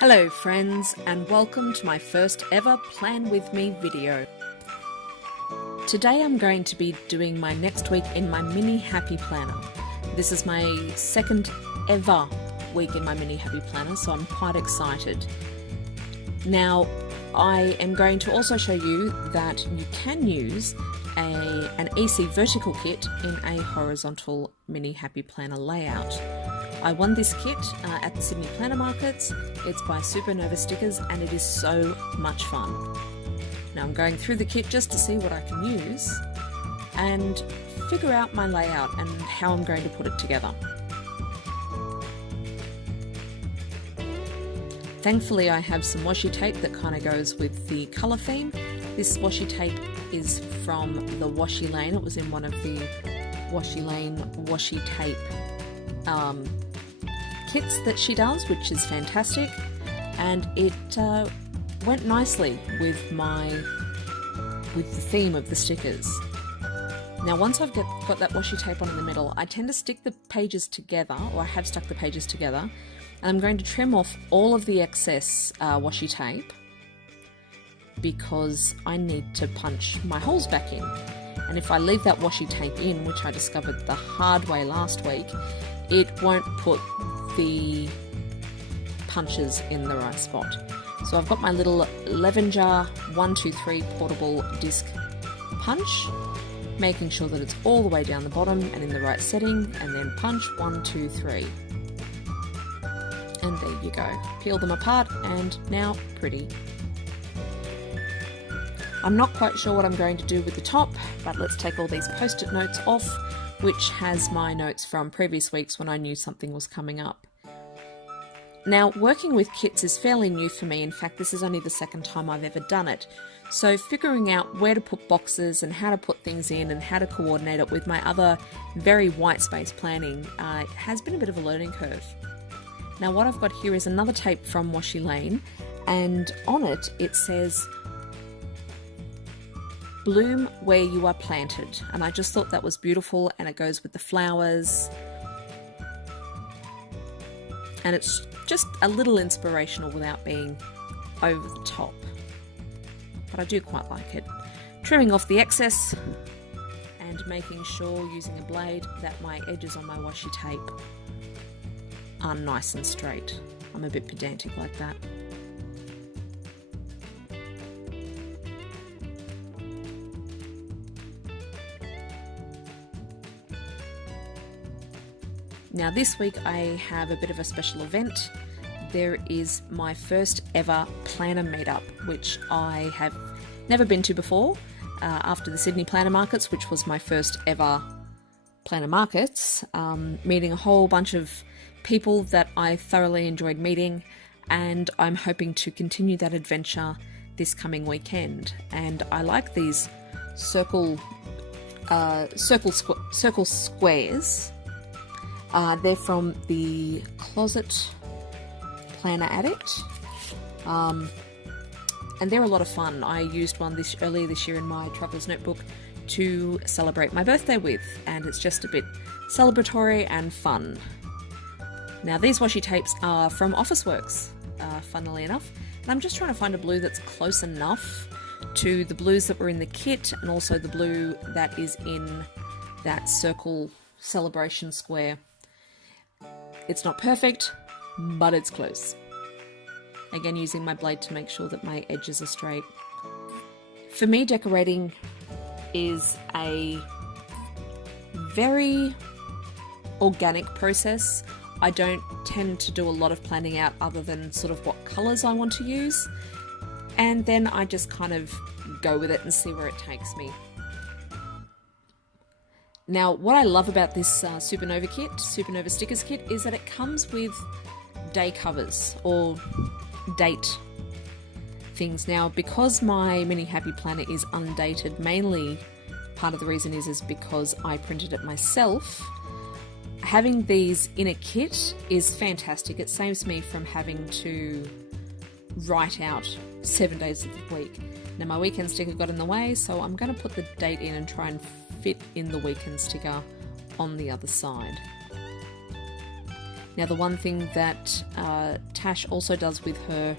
Hello friends, and welcome to my first ever Plan With Me video. Today I'm going to be doing my next week in my mini happy planner. This is my second ever week in my mini happy planner, so I'm quite excited. Now I am going to also show you that you can use an EC vertical kit in a horizontal mini happy planner layout. I won this kit at the Sydney Planner Markets. It's by Supernova Stickers and it is so much fun. Now I'm going through the kit just to see what I can use and figure out my layout and how I'm going to put it together. Thankfully I have some washi tape that kind of goes with the colour theme. This washi tape is from the Washi Lane. It was in one of the Washi Lane washi tape kits that she does, which is fantastic, and it went nicely with the theme of the stickers. Now once I've got that washi tape on in the middle, I tend to stick the pages together, or I have stuck the pages together, and I'm going to trim off all of the excess washi tape because I need to punch my holes back in. And if I leave that washi tape in, which I discovered the hard way last week, it won't put the punches in the right spot. So I've got my little Levenger 123 portable disc punch, making sure that it's all the way down the bottom and in the right setting, and then punch 1, 2, 3. And there you go. Peel them apart and now pretty. I'm not quite sure what I'm going to do with the top, but let's take all these post-it notes off, which has my notes from previous weeks when I knew something was coming up. Now, working with kits is fairly new for me. In fact, this is only the second time I've ever done it. So figuring out where to put boxes and how to put things in and how to coordinate it with my other very white space planning has been a bit of a learning curve. Now what I've got here is another tape from Washi Lane, and on it, it says, "Bloom where you are planted." And I just thought that was beautiful, and it goes with the flowers. And it's just a little inspirational without being over the top. But I do quite like it. Trimming off the excess and making sure, using a blade, that my edges on my washi tape are nice and straight. I'm a bit pedantic like that. Now this week I have a bit of a special event. There is my first ever planner meetup, which I have never been to before, after the Sydney Planner Markets, which was my first ever planner markets, meeting a whole bunch of people that I thoroughly enjoyed meeting, and I'm hoping to continue that adventure this coming weekend. And I like these circle squares. They're from the Closet Planner Addict, and they're a lot of fun. I used one earlier this year in my Traveller's Notebook to celebrate my birthday with, and it's just a bit celebratory and fun. Now these washi tapes are from Officeworks, funnily enough, and I'm just trying to find a blue that's close enough to the blues that were in the kit, and also the blue that is in that circle celebration square. It's not perfect, but it's close. Again, using my blade to make sure that my edges are straight. For me, decorating is a very organic process. I don't tend to do a lot of planning out other than sort of what colours I want to use. And then I just kind of go with it and see where it takes me. Now, what I love about this Supernova Stickers kit, is that it comes with day covers or date things. Now, because my mini happy planner is undated, mainly part of the reason is because I printed it myself. Having these in a kit is fantastic. It saves me from having to write out 7 days of the week. Now, my weekend sticker got in the way, so I'm going to put the date in and try and fit in the weekend sticker on the other side. Now the one thing that Tash also does with her,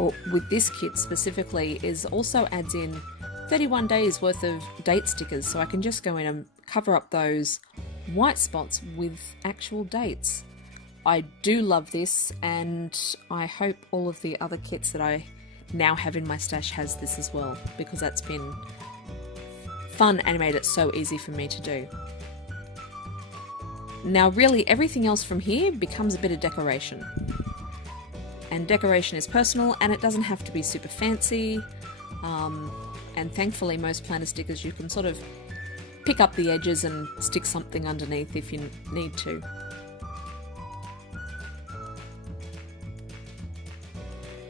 or with this kit specifically, is also adds in 31 days worth of date stickers, so I can just go in and cover up those white spots with actual dates. I do love this, and I hope all of the other kits that I now have in my stash has this as well, because that's been fun and made it so easy for me to do. Now really everything else from here becomes a bit of decoration. And decoration is personal, and it doesn't have to be super fancy. And thankfully most planner stickers you can sort of pick up the edges and stick something underneath if you need to.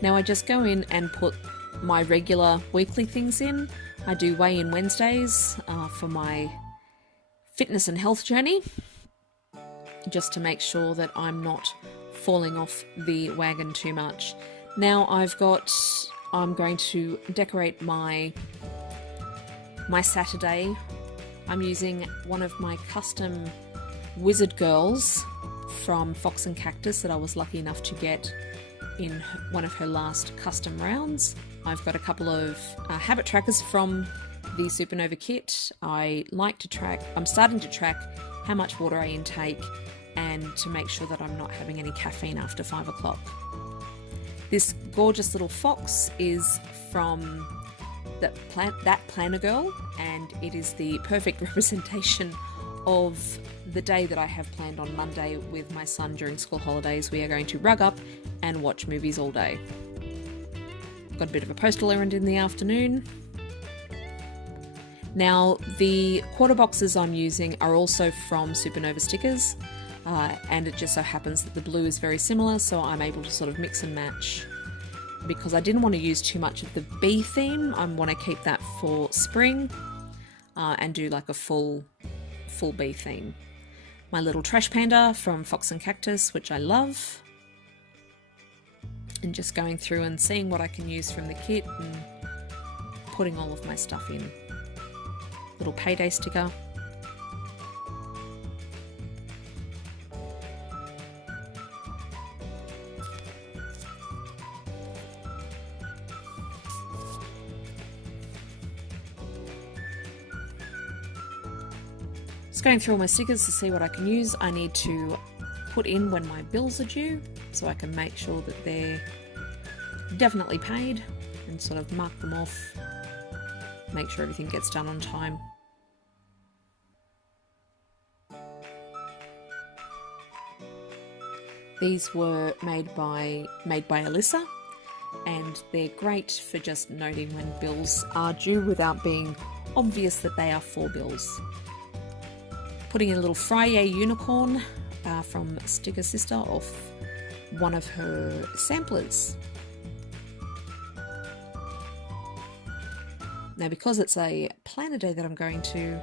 Now I just go in and put my regular weekly things in. I do weigh-in Wednesdays for my fitness and health journey, just to make sure that I'm not falling off the wagon too much. Now I'm going to decorate my Saturday. I'm using one of my custom wizard girls from Fox and Cactus that I was lucky enough to get in one of her last custom rounds. I've got a couple of habit trackers from the Supernova kit. I'm starting to track how much water I intake and to make sure that I'm not having any caffeine after 5 o'clock. This gorgeous little fox is from that planner girl, and it is the perfect representation of the day that I have planned on Monday with my son during school holidays. We are going to rug up and watch movies all day. Got a bit of a postal errand in the afternoon. Now the quarter boxes I'm using are also from Supernova stickers, and it just so happens that the blue is very similar, so I'm able to sort of mix and match. Because I didn't want to use too much of the bee theme, I want to keep that for spring and do like a full bee theme. My little trash panda from Fox and Cactus, which I love. And just going through and seeing what I can use from the kit and putting all of my stuff in. Little payday sticker. Just going through all my stickers to see what I can use. I need to put in when my bills are due, so I can make sure that they're definitely paid and sort of mark them off, make sure everything gets done on time. These were made by Alyssa, and they're great for just noting when bills are due without being obvious that they are for bills. Putting in a little Friday unicorn from Sticker Sister off one of her samplers. Now because it's a planner day that I'm going to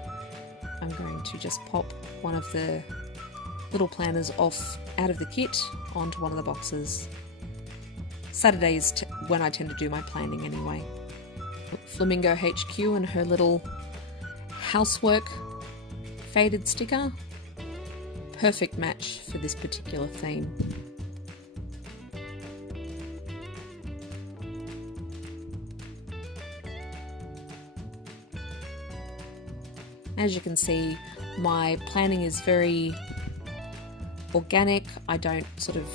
just pop one of the little planners off out of the kit onto one of the boxes. Saturday is when I tend to do my planning anyway. Flamingo HQ and her little housework faded sticker. Perfect match for this particular theme. As you can see, my planning is very organic. I don't sort of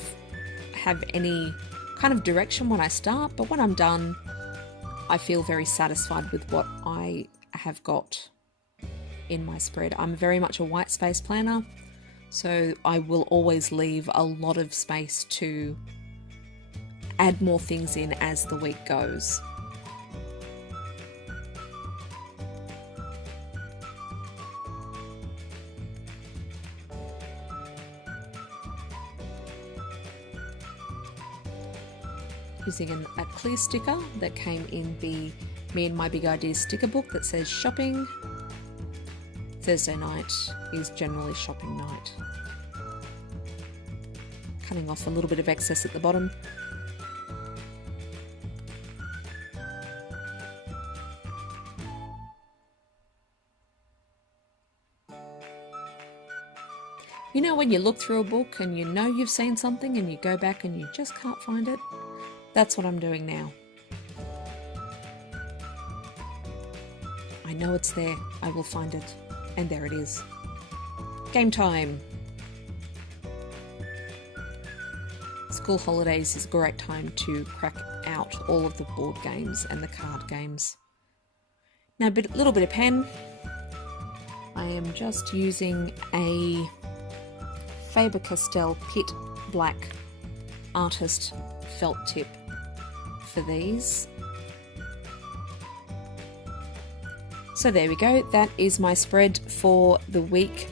have any kind of direction when I start, but when I'm done, I feel very satisfied with what I have got in my spread. I'm very much a white space planner, so I will always leave a lot of space to add more things in as the week goes. Using a clear sticker that came in the Me and My Big Ideas sticker book that says shopping. Thursday night is generally shopping night. Cutting off a little bit of excess at the bottom. You know when you look through a book and you know you've seen something and you go back and you just can't find it? That's what I'm doing now. I know it's there. I will find it. And there it is. Game time! School holidays is a great time to crack out all of the board games and the card games. Now a little bit of pen. I am just using a Faber-Castell Pit Black Artist felt tip for these. So there we go, that is my spread for the week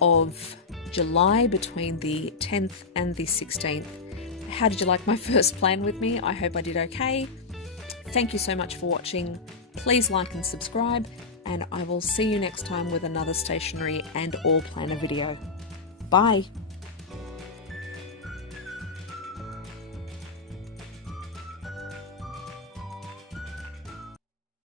of July between the 10th and the 16th. How did you like my first plan with me? I hope I did okay. Thank you so much for watching. Please like and subscribe, and I will see you next time with another stationery and or planner video. Bye!